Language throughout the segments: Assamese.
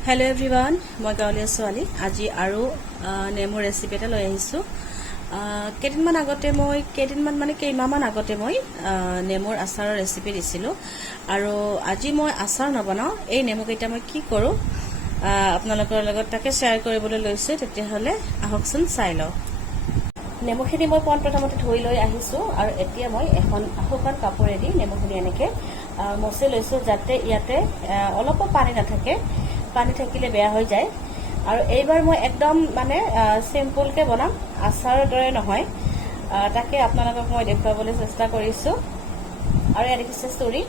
हेलो एवरीवन मैं गाँवलिया छोৱালী আজি আৰু নেমুৰ ৰেচিপি এটা লৈ আহিছো কেইদিনমান আগতে মই কেইমাহমান আগতে মই নেমুৰ আচাৰৰ ৰেচিপি দিছিলো আৰু আজি মই আচাৰ নবনাও এই নেমু কেইটা মই কি কৰো আপোনালোকৰ লগত তাকে শেয়াৰ কৰিবলৈ লৈছো তেতিয়াহলে আহকচোন চাই লও নেমুখিনি মই প্ৰথমতে ধুই লৈ আহিছো আৰু এতিয়া মই এখন শুকান কাপোৰেদি নেমুখিনি এনেকে মচি লৈছো যাতে ইয়াতে অলপ পানী নাথাকে পানী থাকিলে বেয়া হৈ যায় আৰু এইবাৰ মই একদম সিম্পল কে বনাম আচাৰৰ দৰে নহয় তাকে আপোনালোকক মই দেখুৱাবলৈ চেষ্টা কৰিছো আৰু ইয়াত দেখিছে চুৰি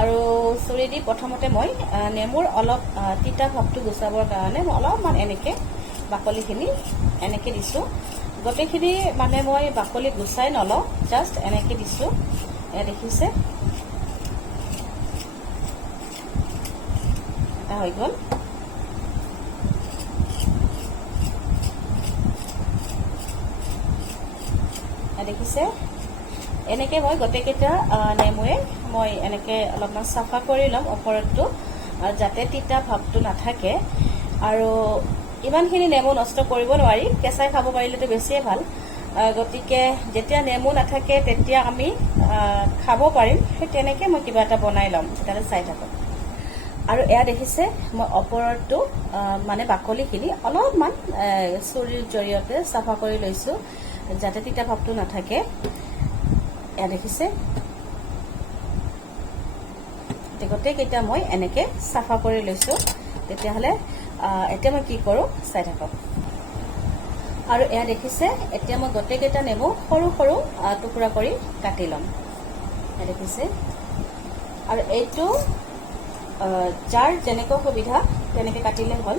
আৰু চুৰি দি প্ৰথমতে মই নেমুৰ অলপ তিতা ভাৱটো গুচাবৰ কাৰণে মই অলপমান এনেকে বাকলিখিনি এনেকে দিছো গোটেইখিনি মই বাকলি গুচাই নলওঁ জাষ্ট এনেকে দিছো এয়া দেখিছে এটা হৈ গ'ল দেখিছে এনেকে মই গোটেইকেইটা নেমুৱে মই এনেকে অলপমান সাফা কৰি লম ওপৰটো যাতে তিতা ভাৱটো নাথাকে আৰু ইমানখিনি নেমু নষ্ট কৰিব নোৱাৰি কেঁচাই খাব পাৰিলেতো বেছিয়ে ভাল গতিকে যেতিয়া নেমু নাথাকে তেতিয়া আমি খাব পাৰিম সেই তেনেকে মই কিবা এটা বনাই লম তেতিয়ালে চাই থাকক আৰু এয়া দেখিছে মই ওপৰটো বাকলিখিনি অলপমান চুৰিৰ জৰিয়তে সাফা কৰি লৈছো যাতে তিতা ভাৱটো নাথাকে এয়া দেখিছে গোটেইকেইটা মই এনেকে সাফা কৰি লৈছো তেতিয়াহলে এতিয়া মই কি কৰো চাই থাকক আৰু এয়া দেখিছে এতিয়া মই গোটেইকেইটা নেমু সৰু সৰু টুকুৰা কৰি কাটি লম এয়া দেখিছে আৰু এইটো যাৰ যেনেকৈ সুবিধা তেনেকে কাটিলে হ'ল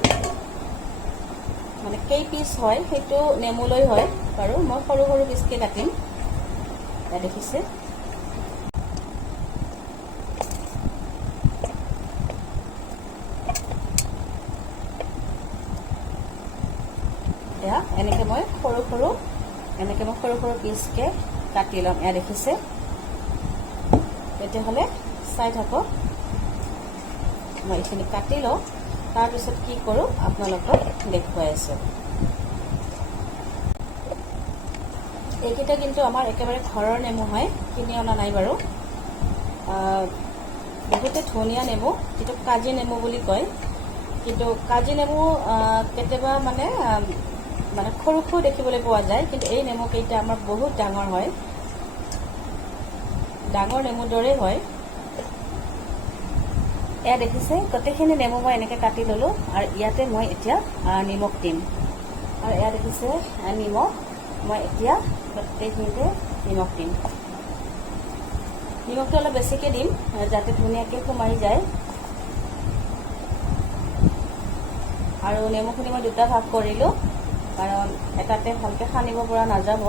কেই পিস হয় সেইটো নেমুলৈ হয় বাৰু মই সৰু সৰু পিসকে কাটিম এয়া দেখিছে এয়া এনেকে মই সৰু সৰু পিসকে কাটি লম এয়া দেখিছে তেতিয়াহলে চাই থাকক মই এইখিনি কাটি লওঁ তাৰপিছত কি কৰো আপোনালোকক দেখুৱাই আছো এইকেইটা কিন্তু আমাৰ একেবাৰে ঘৰৰ নেমু হয় কিনি অনা নাই বাৰু বহুতে ধুনীয়া নেমু যেটো কাজি নেমু বুলি কয় কিন্তু কাজি নেমু কেতিয়াবা সৰু সৰু দেখিবলৈ পোৱা যায় কিন্তু এই নেমু কেইটা আমাৰ বহুত ডাঙৰ হয় ডাঙৰ নেমু দৰে হয় এয়া দেখিছে গোটেইখিনি নেমু মই এনেকে কাটি ললো আৰু ইয়াতে মই এতিয়া নিমখ দিম আৰু এয়া দেখিছে নিমখ মই এতিয়া গোটেইখিনিতে নিমখ দিম নিমখটো অলপ বেছিকে দিম যাতে ধুনীয়াকে সোমাই যায় আৰু নেমুখিনি মই দুটা ভাগ কৰিলো কাৰণ এটাতে ভালকে সানিব পৰা নাযাব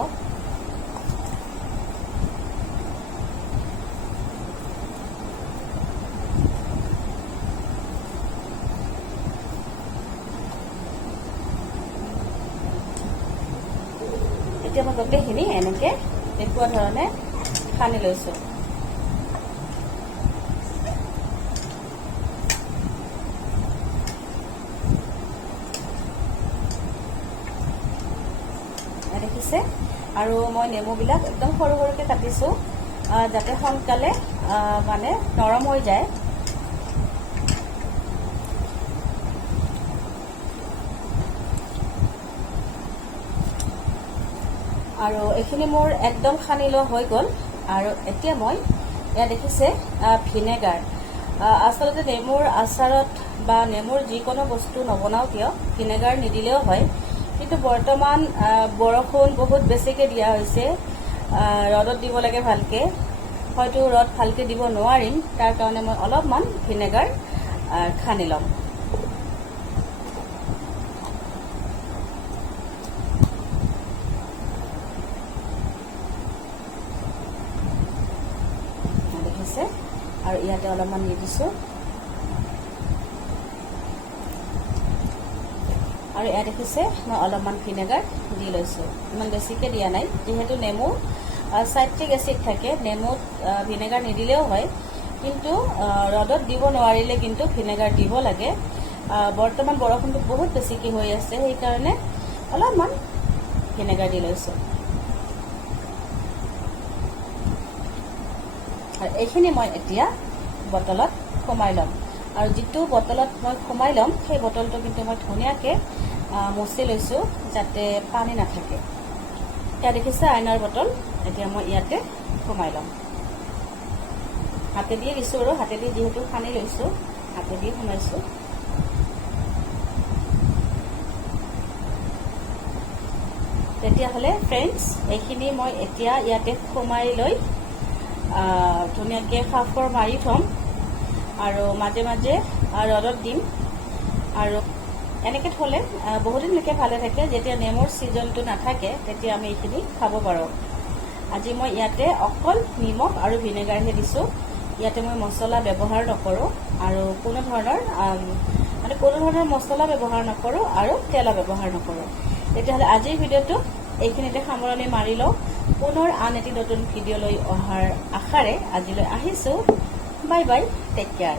এতিয়া মই গোটেইখিনি এনেকে দেখুৱা ধৰণে সানি লৈছো দেখিছে আৰু মই নেমুবিলাক একদম সৰু সৰুকে কাটিছো যাতে সোনকালে নৰম হৈ যায় আৰু এইখিনি মোৰ একদম সানি লোৱা হৈ গ'ল আৰু এতিয়া মই এয়া দেখিছে ভিনেগাৰ আচলতে নেমুৰ আচাৰত বা নেমুৰ যিকোনো বস্তু নবনাও কিয় ভিনেগাৰ নিদিলেও হয় কিন্তু বৰ্তমান বৰষুণ বহুত বেছিকে দিয়া হৈছে ৰদত দিব লাগে ভালকে হয়তো ৰদ ভালকে দিব নোৱাৰিম তাৰ কাৰণে মই অলপমান ভিনেগাৰ খানি লম আৰু ইয়াতে অলপমান দি দিছো আৰু এয়া দেখিছে মই অলপমান ভিনেগাৰ দি লৈছো ইমান বেছিকে দিয়া নাই যেহেতু নেমু সাইট্ৰিক এসিড থাকে নেমুত ভিনেগাৰ নিদিলেও হয় কিন্তু ৰদত দিব নোৱাৰিলে কিন্তু ভিনেগাৰ দিব লাগে বৰ্তমান বৰষুণটো বহুত বেছিকৈ হৈ আছে, সেইকাৰণে অলপমান ভিনেগাৰ দি লৈছোঁ। আৰু এইখিনি মই এতিয়া বটলত সোমাই ল'ম। আৰু যিটো বটলত মই সোমাই ল'ম, সেই বটলটো কিন্তু মই ধুনীয়াকৈ মচি লৈছোঁ, যাতে পানী নাথাকে। এতিয়া দেখিছে আইনাৰ বটল, এতিয়া মই ইয়াতে সোমাই ল'ম। হাতেদিয়ে দিছোঁ, আৰু হাতেদি যিহেতু সানি লৈছোঁ, হাতেদি সোমাইছোঁ। তেতিয়াহ'লে ফ্ৰেণ্ডছ, এইখিনি মই এতিয়া ইয়াতে সোমাই লৈ ধুনীয়াকৈ সাফৰ মাৰি থ'ম, আৰু মাজে মাজে ৰ'দত দিম। আৰু এনেকৈ থ'লে বহুদিনলৈকে ভালে থাকে। যেতিয়া নেমুৰ ছিজনটো নাথাকে, তেতিয়া আমি এইখিনি খাব পাৰোঁ। আজি মই ইয়াতে অকল নিমখ আৰু ভিনেগাৰহে দিছোঁ। ইয়াতে মই মছলা ব্যৱহাৰ নকৰোঁ, আৰু কোনো ধৰণৰ মছলা ব্যৱহাৰ নকৰোঁ, আৰু তেলো ব্যৱহাৰ নকৰোঁ। তেতিয়াহ'লে আজিৰ ভিডিঅ'টো এইখিনিতে সামৰণি মাৰি লওঁ। পুনৰ আন এটি নতুন ভিডিঅ' লৈ অহাৰ আশাৰে আজিলৈ আহিছোঁ। Bye bye, take care.